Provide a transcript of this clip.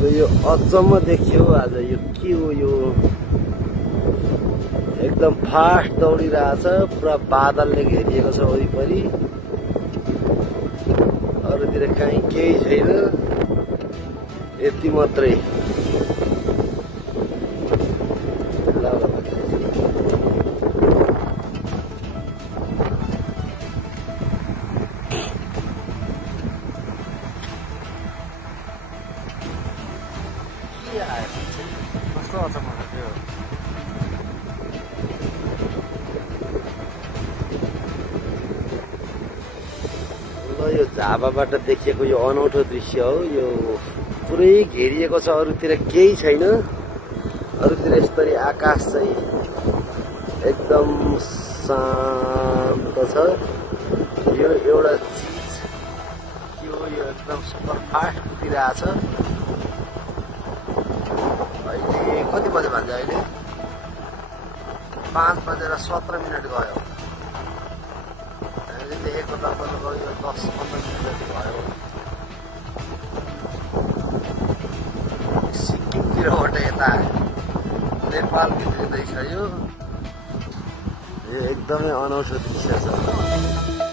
यो अचम्म देखियो आज। यो के हो यो? एकदम फास्ट दौडिरहेछ। पुरा बादलले घेरिएको छ वरिपरि। अरूतिर कहीँ केही छैन, यति मात्रै। कस्तो अचम्म थियो। ल यो झापाबाट देखिएको यो अनौठो दृश्य हो। यो पुरै घेरिएको छ, अरूतिर केही छैन। अरूतिर यसरी आकाश चाहिँ एकदम शान्त छ। यो एउटा चिज के हो? यो एकदम सुपर फास्ट कुदिरहेछ। अहिले कति बजे भन्छ? अहिले 5:17 गयो। हामीले देखेको तपाईँको यो 10-15 मिनट भयो। सिक्किमतिरबाट यता नेपाल भित्रिँदैछ। यो एकदमै अनौठो दृश्य छ।